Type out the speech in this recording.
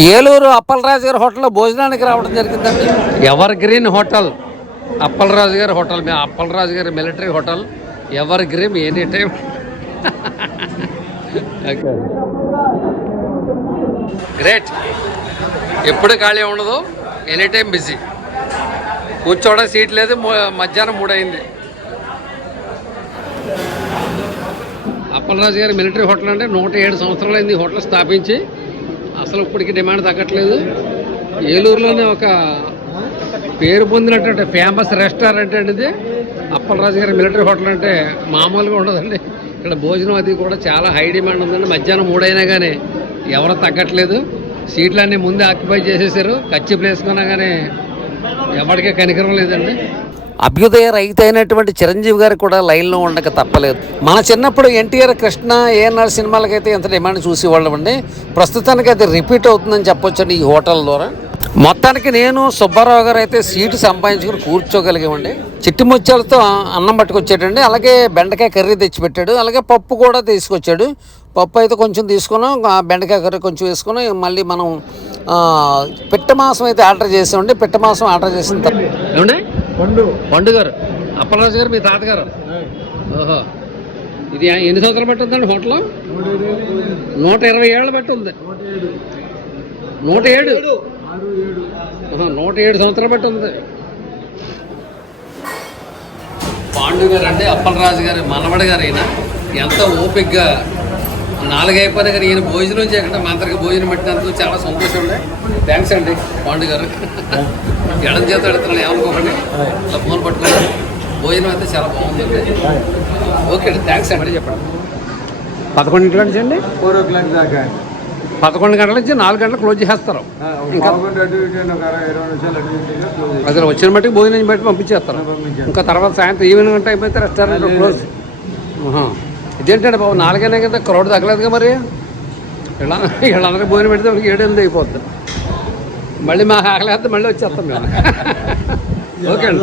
ఏలూరు అప్పలరాజు గారి హోటల్లో భోజనానికి రావడం జరిగిందండి. Ever green hotel? అప్పలరాజు గారి హోటల్ మేము అప్పలరాజు గారి military hotel evergreen any time great. ఎప్పుడు ఖాళీ ఉండదు ఎనీ టైం బిజీ. కూర్చోవడం సీట్ లేదు మధ్యాహ్నం మూడు అయింది అప్పలరాజు గారి మిలిటరీ హోటల్ అంటే నూట ఏడు సంవత్సరాలు అయింది హోటల్ స్థాపించి. అసలు ఇప్పటికి డిమాండ్ తగ్గట్లేదు. ఏలూరులోనే ఒక పేరు పొందినటువంటి ఫేమస్ రెస్టారెంట్ అండి ఇది. అప్పలరాజు గారి మిలిటరీ హోటల్ అంటే మామూలుగా ఉండదండి. ఇక్కడ భోజనం అది కూడా చాలా హై డిమాండ్ ఉందండి. మధ్యాహ్నం మూడైనా కానీ ఎవరు తగ్గట్లేదు. సీట్లన్నీ ముందే ఆక్యుపై చేసేసారు. ఖర్చు ప్లేస్కున్నా కానీ ఎవరికీ కనికరం లేదండి. అభ్యుదయ రైతు అయినటువంటి చిరంజీవి గారు కూడా లైన్లో ఉండక తప్పలేదు. మన చిన్నప్పుడు ఎన్టీఆర్ కృష్ణ ఏఎన్ఆర్ సినిమాలకైతే ఎంత డిమాండ్ చూసేవాళ్ళం అండి? ప్రస్తుతానికి అది రిపీట్ అవుతుందని చెప్పొచ్చండి ఈ హోటల్ ద్వారా. మొత్తానికి నేను సుబ్బారావు గారు అయితే సీటు సంపాదించుకుని కూర్చోగలిగామండి. చిట్టి ముత్యాలతో అన్నం పట్టుకొచ్చాడండి అలాగే బెండకాయ కర్రీ తెచ్చిపెట్టాడు. అలాగే పప్పు కూడా తీసుకొచ్చాడు. పప్పు అయితే కొంచెం తీసుకున్నాం. బెండకాయ కర్రీ కొంచెం వేసుకుని మళ్ళీ మనం పిట్ట మాంసం అయితే ఆర్డర్ చేసామండి. పిట్ట మాంసం ఆర్డర్ చేసిన తర్వాత పండు. గారు. అప్పలరాజు గారు మీ తాతగారు. ఓహో. ఇది ఎన్ని సంవత్సరాలు బట్టి ఉందండి హోటల్? నూట ఇరవై ఏళ్ళు బట్టి ఉంది. నూట ఏడు? నూట ఏడు సంవత్సరాలు బట్టి ఉంది. పాండు గారు అంటే అప్పలరాజు గారు మనవడ గారు ఈయన. ఎంత ఓపిక్గా నాలుగైపోయిన గారు ఈయన భోజనం చేయకుండా మంత్రికి భోజనం పెట్టినందుకు చాలా సంతోషం ఉండే థ్యాంక్స్ అండి పాండు గారు. ఎడం చేత ఎడుతున్నాను ఏమనుకోకండి. ఇలా ఫోన్ పట్టుకోండి భోజనం అయితే చాలా బాగుందండి. ఓకే అండి థ్యాంక్స్ అండి. చెప్పండి పదకొండు గంటల నుంచి అండి? ఫోర్ ఓ క్లాక్ దాకా. పదకొండు గంటల నుంచి నాలుగు గంటలు క్లోజ్ చేస్తారు. అసలు వచ్చిన బట్టి భోజనం బట్టి పంపించేస్తారు. ఇంకా తర్వాత సాయంత్రం ఈవినింగ్ అంటే అయిపోతే రెస్టారెంట్ క్లోజ్ ఇదేంటండి బాబు? నాలుగైనా కదా క్రౌడ్ తగ్గలేదుగా మరి? ఇలా వీళ్ళందరికీ భోజనం పెడితే వాళ్ళకి ఏడు ఎనిమిది అయిపోద్ది. మళ్ళీ మాకు ఆకలేస్తే మళ్ళీ వచ్చేస్తాం మేము. ఓకే అండి.